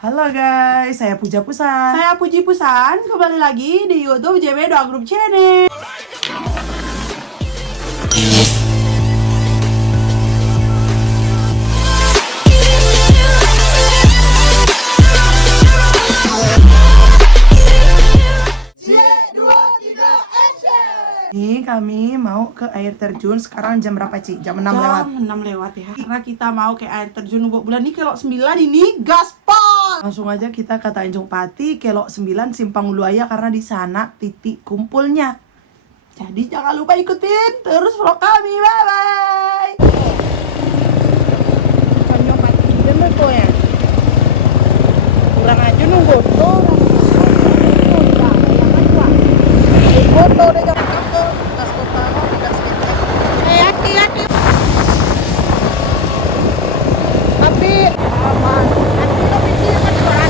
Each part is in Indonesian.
Halo guys, saya Puja Pusan. Saya Puji Pusan, kembali lagi di YouTube JW Doa Group Channel. Nih kami mau ke air terjun. Sekarang jam berapa Ci? Jam 6 lewat. Jam 6 lewat ya. Karena kita mau ke air terjun bulan ini kelok 9 ini gaspol. Langsung aja kita ke Tanjung Pati, Kelok 9 Simpang Uluaya karena di sana titik kumpulnya. Jadi jangan lupa ikutin terus vlog kami. Bye bye. Tanjung Pati bener tuh ya. Kurang aja nunggu tuh. Foto deh jangan foto. Gas kota gas kita. Hati-hati. Tapi aman. Hati lo pikir kan suara.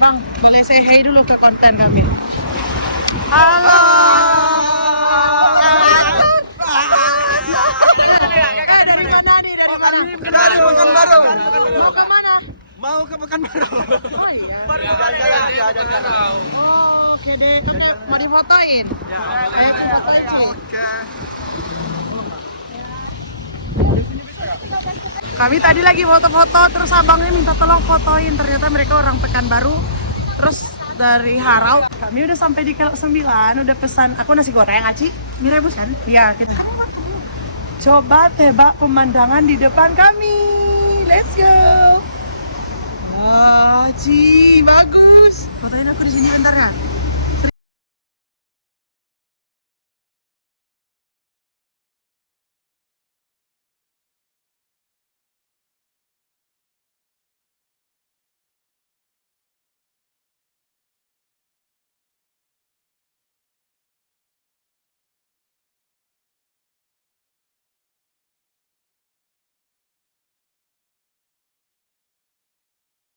Bang, boleh say hi dulu ke konten kami. Halo. Kakak dari mana nih? Dari mana? Dari Pekanbaru. Mau ke mana? Mau ke Pekanbaru. Oh iya. Jalan-jalan. Oh, oke deh. Oke, mau difotoin? Ayo fotoin sih. Oke. Kami tadi lagi foto-foto, terus abangnya minta tolong fotoin. Ternyata mereka orang Pekanbaru. Terus dari Harau, kami udah sampai di Kelok 9, udah pesan aku nasi goreng, Aci. Mie rebus kan? Iya, kita coba tebak pemandangan di depan kami. Let's go. Wah, Ci, bagus. Fotoin aku di sini bentar ya.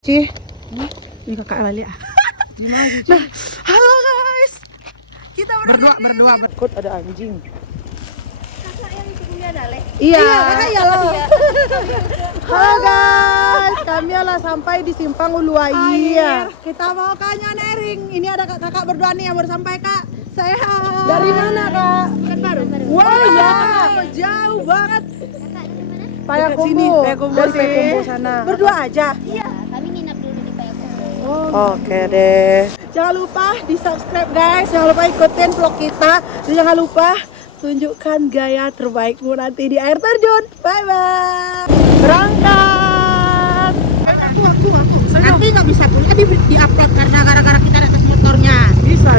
Ci, ini kakak balik ah. Gimana sih? Nah, halo guys. Kita Berdua. Takut ada anjing. Kakak yang itu punya Dale. Iya, kakak ya loh. Halo guys, kami lah sampai di Simpang Uluaya. Kita mau ke Nyanering. Ini ada kakak berdua nih yang baru sampai, Kak. Saya Dari mana kak? Baru. Wah ya, jauh banget. Kakak dari mana? Payakumbu. Payakumbu Dari sih. Payakumbu sana. Berdua aja. Iya, kami nginap dulu di Payakumbuh. Oke deh. Jangan lupa di subscribe guys. Jangan lupa ikutin vlog kita. Dan jangan lupa tunjukkan gaya terbaikmu nanti di air terjun. Bye bye. Berangkat. Nanti nggak bisa punya di upload karena gara-gara kita ada tes motornya. Bisa.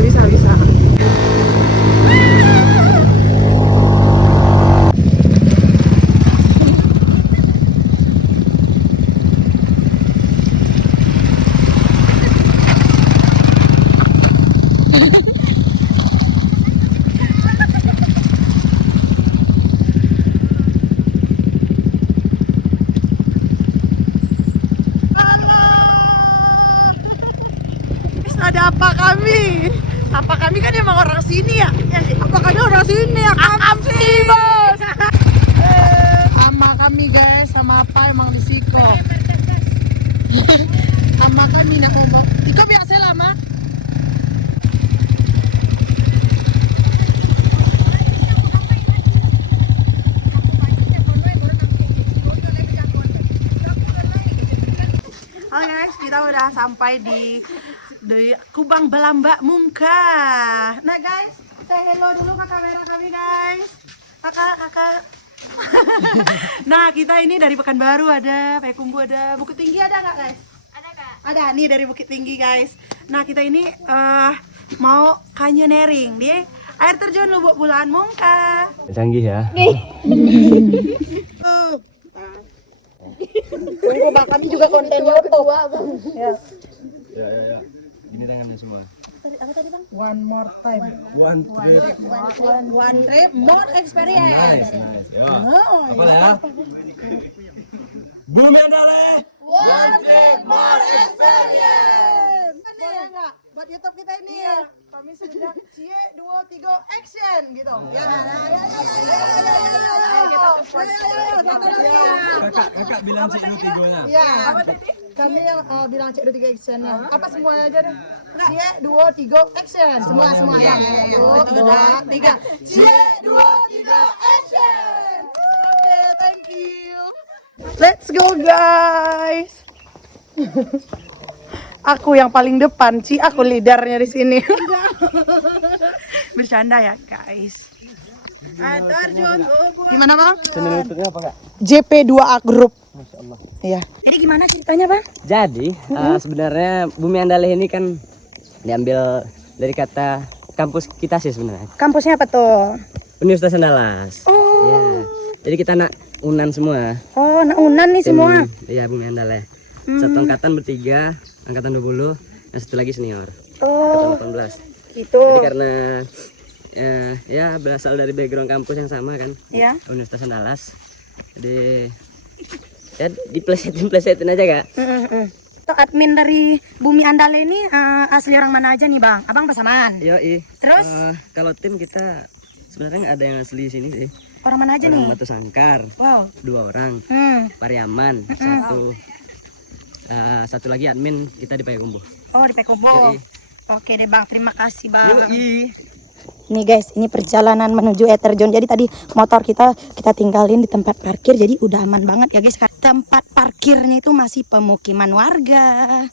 Ada apa kami? Apa kami kan emang orang sini ya? Apa kami orang sini ya? Kamsi bos. Sama kami guys, sama apa emang di Siko. Sama kami nak ngomong. Iko biasa lama. Halo guys, kita udah sampai di Kubang Belambak Mungka. Nah guys, say hello dulu ke kamera kami guys. Kakak. Nah kita ini dari Pekanbaru ada, Payakumbu ada, Bukit Tinggi ada nggak guys? Ada Kak. Ada nih dari Bukit Tinggi guys. Nah kita ini mau canyoneering di air terjun Lubuk Bulaan Mungka. Canggih ya. Tunggu bang, kami juga konten YouTube. Ya. Ini tangannya semua. Apa tadi bang? One more time. One trip. One trip, more experience. Oh, Apa ya? Bumi Andale. one trip, more experience. Boleh nggak? Buat YouTube kita ini ya. Kami sudah cie 2 3 action gitu. Ya. Kakak bilang cek dulu tigonya. Ya. Kami yang bilang cek 2 3 actionnya. Apa semuanya aja deh? Cie 2 3 action. Semua ya. 1 2 3. Cie 2 3 action. Oke, thank you. Let's go guys. Aku yang paling depan, Ci. Aku leadernya di sini. Bercanda ya guys. Terjun. Gimana bang? Channel YouTube-nya apa enggak? JP2A Group. Masya Allah. Iya. Jadi gimana ceritanya bang? Jadi sebenarnya Bumi Andaleh ini kan diambil dari kata kampus kita sih sebenarnya. Kampusnya apa tuh? Universitas Andalas. Oh. Ya. Jadi kita anak Unan semua. Oh, anak Unan nih semua. Iya Bumi Andaleh. Satu angkatan bertiga, angkatan 20, dan satu lagi senior. Oh, Angkatan 18. itu. Jadi karena ya berasal dari background kampus yang sama kan. Ya. Universitas Andalas. Jadi ya diplesetin aja Kak. Tuh admin dari Bumi Andale ini asli orang mana aja nih bang? Abang Pasaman. Yoi. Terus? Kalau tim kita sebenarnya nggak ada yang asli sini sih. Orang mana aja Orang nih? Batu Sangkar, Wow. 2 orang. Pariaman, satu lagi admin kita di Payakumbuh. Oh di Pekombo. Yoi. Oke deh bang, terima kasih bang. Yoi. Nih guys, ini perjalanan menuju Etherzone. Jadi tadi motor kita tinggalin di tempat parkir, jadi udah aman banget ya guys. Tempat parkirnya itu masih pemukiman warga.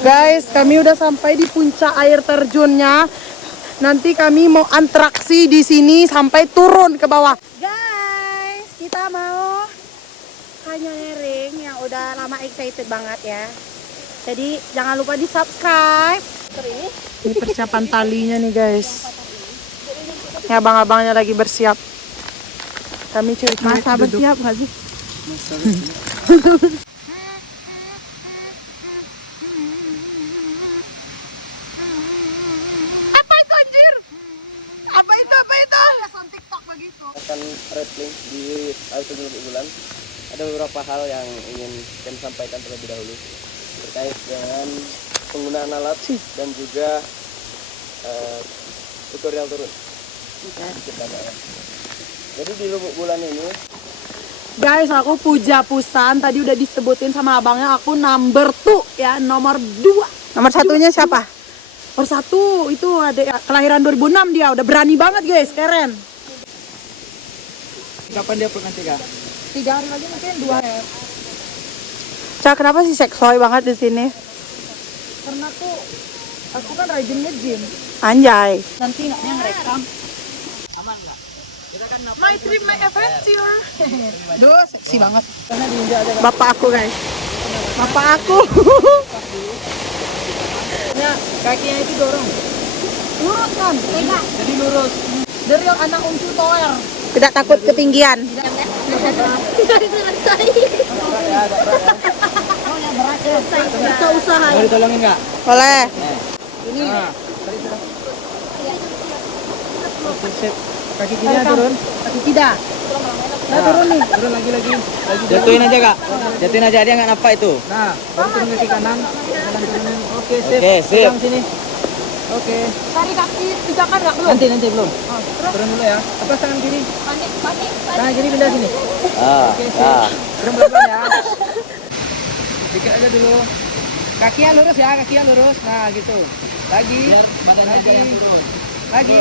Guys, kami udah sampai di puncak air terjunnya. Nanti kami mau atraksi di sini sampai turun ke bawah. Guys, kita mau canyoneering yang udah lama excited banget ya. Jadi jangan lupa di subscribe. Ini persiapan talinya nih guys. Ya abang-abangnya lagi bersiap. Kami curi masa bersiap nggak sih? Apa itu anjir? Apa itu? Ya son TikTok begitu. Akan rappling di air terjun Bulan. Ada beberapa hal yang ingin kami sampaikan terlebih dahulu terkait dengan penggunaan alat dan juga tutorial turun. Jadi di Lubuk Bulan ini Guys, aku Puja Pusan. Tadi udah disebutin sama abangnya aku number 2 ya, nomor 2. Nomor satunya siapa? Nomor 1 itu ada kelahiran 2006 dia. Udah berani banget guys, keren. Kapan dia upload nanti Kak? 3 hari lagi mungkin 2 ya. Cak, kenapa sih seksoy banget di sini? Karena tuh aku kan rajin nge-gym. Anjay. Nanti enggaknya ngerekam. Aman enggak? My trip, my adventure. Duh, seksi banget. Bapak aku guys. Bapak aku. Ya, kakinya itu dorong. Lurus kan? Jadi lurus. Dari yang anak uncu tower. Tidak takut ketinggian. Kita usaha. mau ditolongin nggak? Boleh. Ini. Kaki kiri turun. Kaki tidak. Nah, turun nih. Turun lagi. Jatuhin aja Kak. Jatuhin aja dia nggak nampak itu. Nah, baru turun kaki kanan. Jalan turunin. Oke, sip. Oke, sip. Pegang sini. Oke. Tarik kaki pijakan nggak belum? Nanti belum. Turun dulu ya. Apa tangan kiri? Tangan kiri pindah sini. Oke, sip. Turun pelan-pelan ya. Dikit aja dulu. Kakinya lurus ya, kakinya lurus. Nah, gitu. Lagi. Biar badan aja yang turun. Lagi.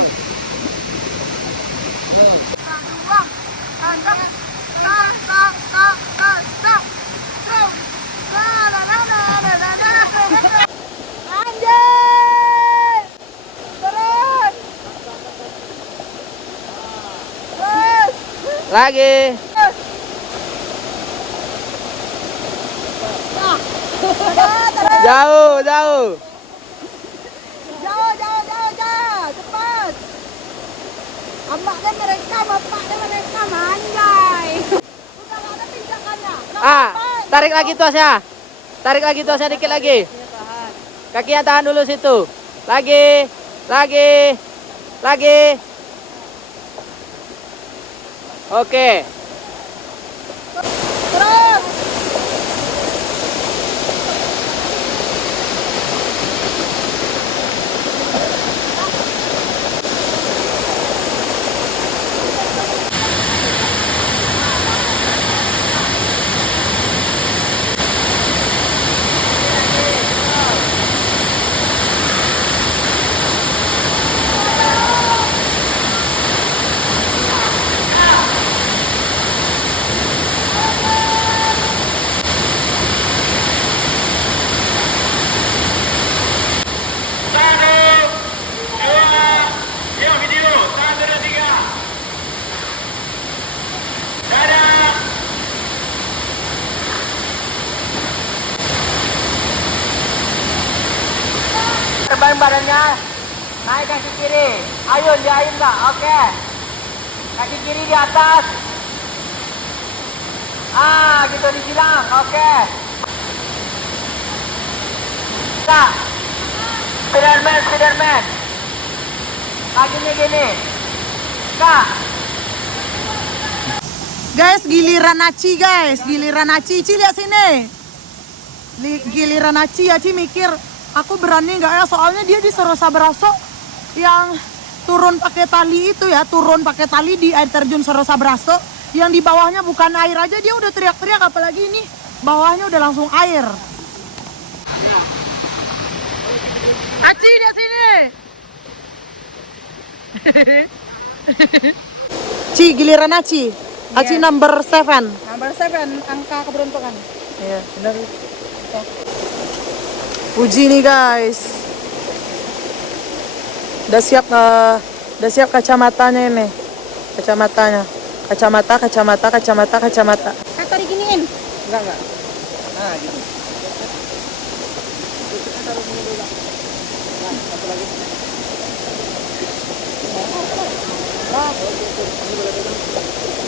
Lagi. Jauh. Cepat. Ambaknya mereka anjay. Udah nggak ada pijakannya. Tarik lagi tuasnya. Dikit lagi. Kakinya tahan dulu situ. Lagi. Oke. Terbang badannya, naik kaki kiri, ayun nggak? Oke, kaki kiri di atas, gitu disilang, oke. Kak, Spiderman, kakinya gini, Kak. Guys, giliran Aci, Ci lihat sini. Giliran Aci mikir, aku berani nggak ya, soalnya dia di Sorosabaraso yang turun pakai tali di air terjun Sorosabaraso, yang di bawahnya bukan air aja dia udah teriak-teriak, apalagi ini bawahnya udah langsung air. Aci lihat sini. Ci, giliran Aci number 7. Number 7, angka keberuntungan. Iya, benar. Puji nih guys. Udah siap kacamatanya ini. Kacamata. Atau diginiin. Enggak. Nah, gitu. Satu lagi.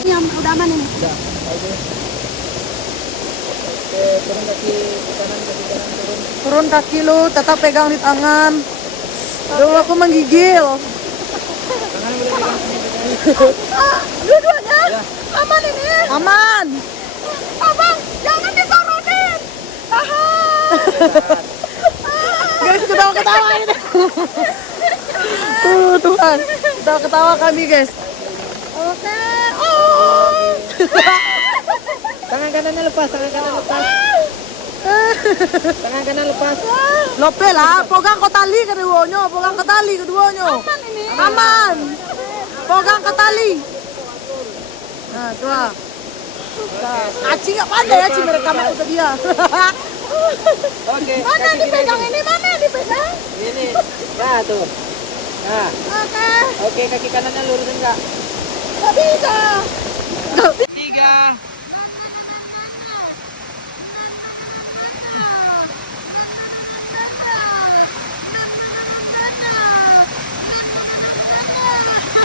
Ini yang udah aman ini. Udah. Oke, turun kaki kanan, turun. Turun kaki lu, tetap pegang di tangan. Aduh, aku menggigil. Tangan boleh pegang sini. Dua-duanya aman ini. Aman. Abang, jangan disorotin. Guys, ketawa ini. Tuhan, ketawa kami guys. Oke. Tangan kanannya lepas. Tangan kanan lepas. Lope lah, pegang ke tali keduanya. Aman ini. Aman. Pegang ke tali. Nah, coba. Aci nggak pandai ya, Aci merekam untuk dia. Oke. Mana dipegang ini? Mana dipegang? Ini. Nah, tuh. Nah. Oke, kaki kanannya lurusin enggak? Nggak bisa. 3.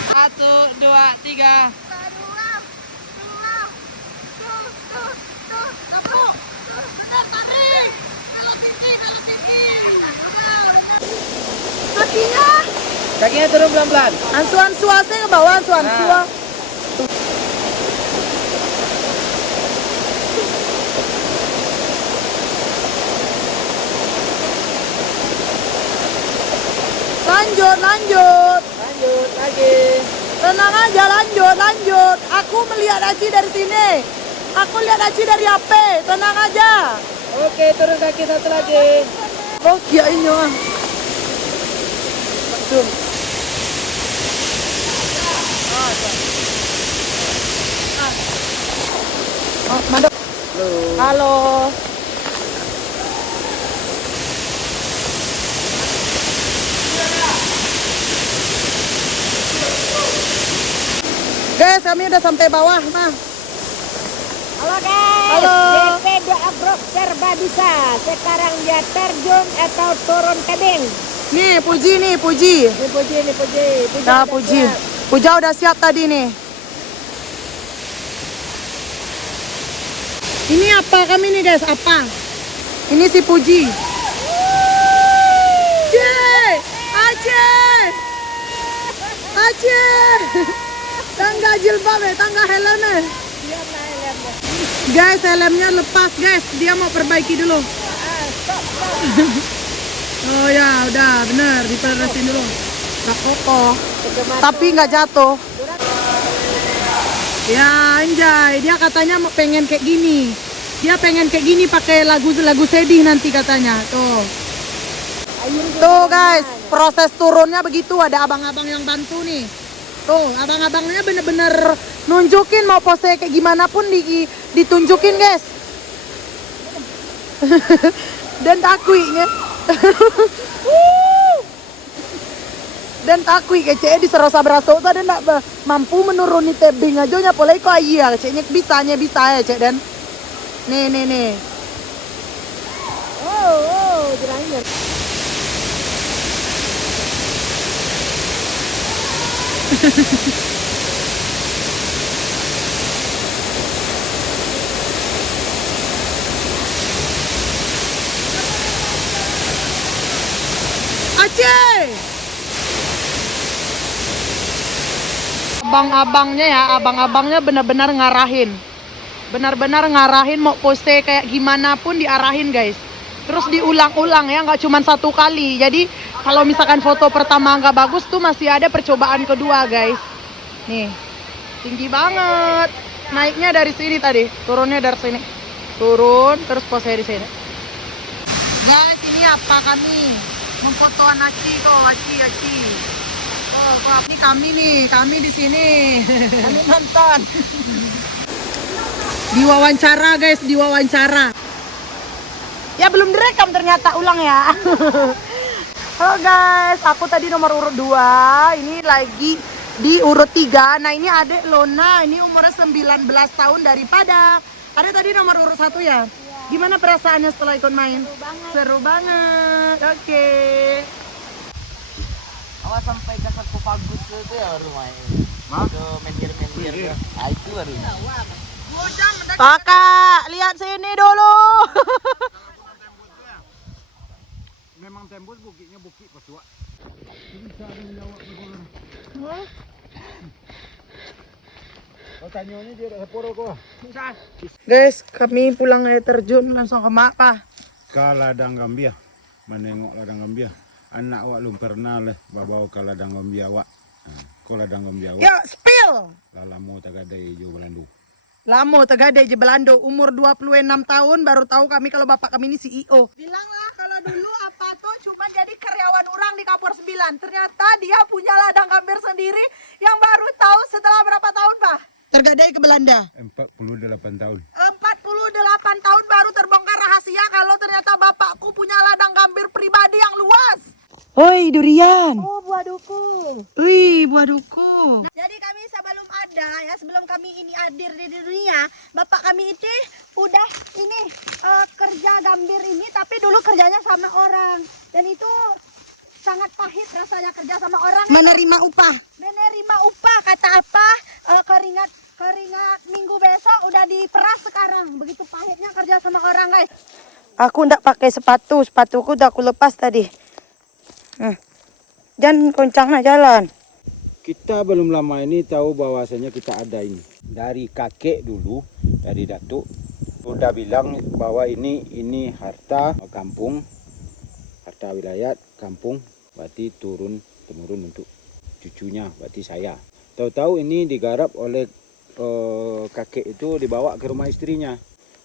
Satu, dua, tiga. Kakinya turun pelan-pelan. Ansuan suasnya ke bawah, ansuan. Lanjut. Lanjut lagi. Tenang aja, lanjut. Aku melihat Aci dari sini. Aku lihat Aci dari HP. Tenang aja. Oke, turun kaki satu lagi. Oh, iya ini ah. Mantap. Halo. Guys, kami udah sampai bawah, nah. Halo guys. Halo. JP Doa Brok serba bisa. Sekarang dia terjun atau turun tebing. Nih, Puji. Ini Puji. Nah, udah Puji. siap. Puja udah siap tadi nih. Ini apa kami nih guys? Apa? Ini si Puji. Yeay! Aceh. Aceh. Tangga jilbab tangga helmnya. Guys, helmnya lepas guys. Dia mau perbaiki dulu. Oh ya, udah bener diperesin dulu. Nggak kokoh, tapi nggak jatuh. Ya anjay, dia katanya mau pengen kayak gini. Dia pengen kayak gini pakai lagu sedih nanti katanya. Tuh. Tuh guys, proses turunnya begitu. Ada abang-abang yang bantu nih. Tuh, abang-abangnya bener-bener nunjukin mau pose kayak gimana pun ditunjukin guys. Dan takuinya. Dan takui keceknya di serosa beraso tuh ada ndak mampu menuruni tebing aja nya polai kok iya keceknya bisa ya cek dan nih Oh, jerangnya. Aceh. Abang-abangnya benar-benar ngarahin. Benar-benar ngarahin mau pose kayak gimana pun diarahin guys. Terus diulang-ulang ya, nggak cuma satu kali. Jadi kalau misalkan foto pertama nggak bagus tuh masih ada percobaan kedua guys. Nih, tinggi banget. Naiknya dari sini tadi, turunnya dari sini. Turun, terus pose di sini. Guys, ini apa kami? Memfoto Aci kok, Aci. Oh, ini kami di sini. Kami nonton. Diwawancara guys, diwawancara. Ya belum direkam ternyata, ulang ya. Halo guys, aku tadi nomor urut 2, ini lagi di urut 3. Nah ini adek Lona, ini umurnya 19 tahun dari Padang. Adek tadi nomor urut 1 ya? Gimana perasaannya setelah ikut main? Seru banget. Oke. Awas sampai kasarku bagus itu ya baru main. Itu mendir-mendir. Ah itu baru. Kakak, lihat sini dulu. Memang tembus bukitnya bukit Pasua. Kau tanya ini dia ada poro kok. Guys, kami pulang air terjun langsung ke mak pa. Ke ladang Gambia, menengok ladang Gambia. Anak awak belum pernah leh bawa ke ladang Gambia awak. Kau ladang Gambia awak. Yuk, spill. Lalamu tak ada hijau Belanda. Lamo Tegade je Belando, umur 26 tahun baru tahu kami kalau bapak kami ini CEO. Bilanglah kalau dulu apa tuh cuma jadi karyawan orang di Kapur 9. Ternyata dia punya ladang gambir sendiri yang baru tahu setelah berapa tahun, Pak? Tergadai ke Belanda. 48 tahun. 48 tahun baru terbongkar rahasia kalau ternyata bapakku punya ladang gambir pribadi yang luas. Hoi durian. Oh, buah duku. Wih, buah duku. Jadi kami sebelum ada ya, sebelum kami ini hadir di dunia, bapak kami itu udah ini kerja gambir ini, tapi dulu kerjanya sama orang dan itu sangat pahit rasanya kerja sama orang. Menerima upah. Menerima upah kata apa? Keringat minggu besok udah diperas sekarang. Begitu pahitnya kerja sama orang guys. Aku ndak pakai sepatuku udah aku lepas tadi. Jangan koncangnya jalan. Kita belum lama ini tahu bahwasanya kita ada ini. Dari kakek dulu, dari datuk udah bilang bahwa ini harta kampung, harta wilayah kampung, berarti turun temurun untuk cucunya, berarti saya. Tahu-tahu ini digarap oleh kakek itu dibawa ke rumah istrinya.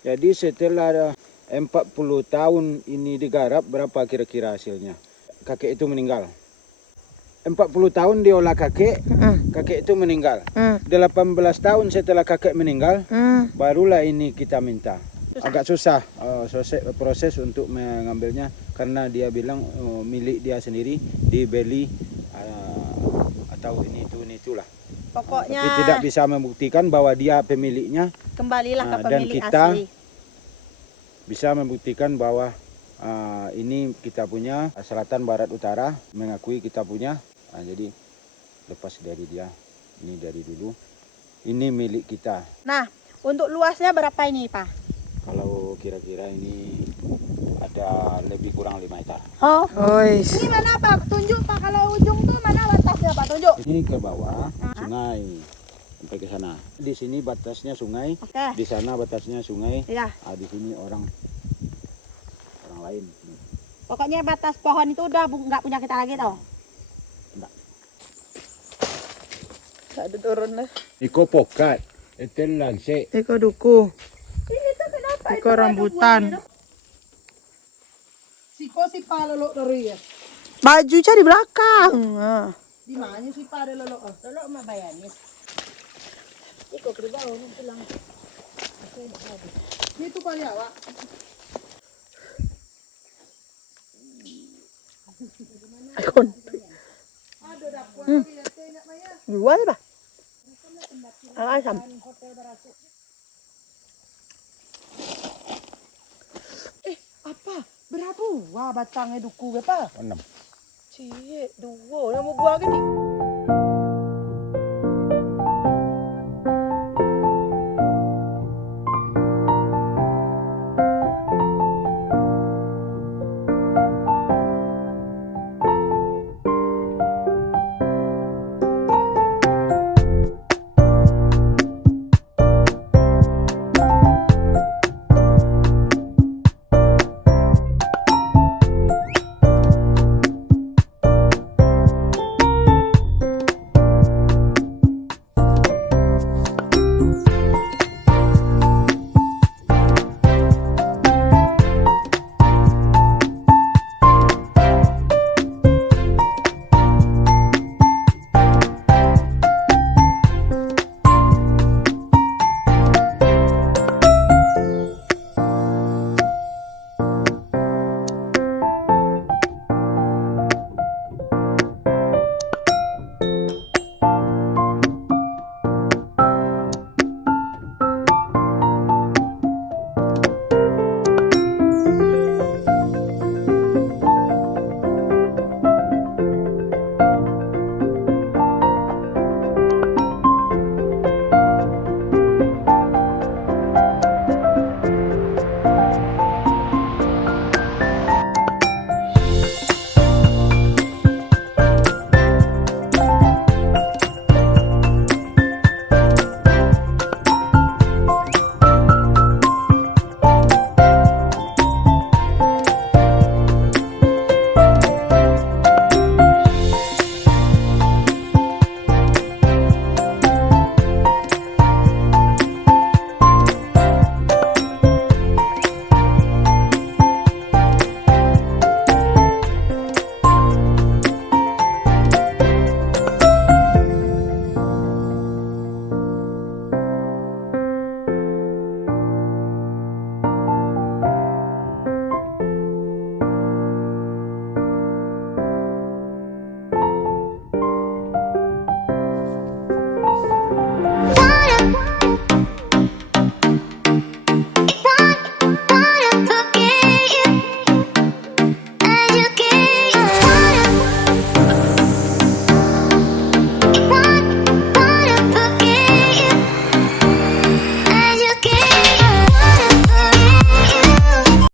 Jadi setelah 40 tahun ini digarap, berapa kira-kira hasilnya? Kakek itu meninggal. 40 tahun diolah kakek itu meninggal. 18 tahun setelah kakek meninggal, barulah ini kita minta. Agak susah proses untuk mengambilnya karena dia bilang milik dia sendiri, dibeli atau itulah. Pokoknya Tapi tidak bisa membuktikan bahwa dia pemiliknya. kembalilah ke Dan pemilik kita asli. bisa membuktikan bahwa ini kita punya, selatan, barat, utara mengakui kita punya. Jadi lepas dari dia, ini dari dulu, ini milik kita. Nah, untuk luasnya berapa ini, Pak? Kalau kira-kira ini ada lebih kurang 5 hektar. Oh. Ois. Ini mana Pak? Tunjuk Pak, kalau ujung tuh mana batasnya Pak? Tunjuk. Ini ke bawah sungai sampai ke sana. Di sini batasnya sungai, Oke. di sana batasnya sungai. Iya. Di sini orang lain. Pokoknya batas pohon itu udah nggak punya kita lagi toh. Gak ada turun lah. Iko pokat, itu lanse. Iko duku. Ini tuh kenapa? Iko rambutan. Siko si pa lolo dari ya. Baju cari di belakang. Di mana si pa ada lolo? Lolo mah bayanis. Iko kerja orang pulang. Itu kali awak. Ikon. Jual bah. Asam. Apa? Berapa? Wah, batangnya duku berapa? 6. Cie, dua. Nama buah gini.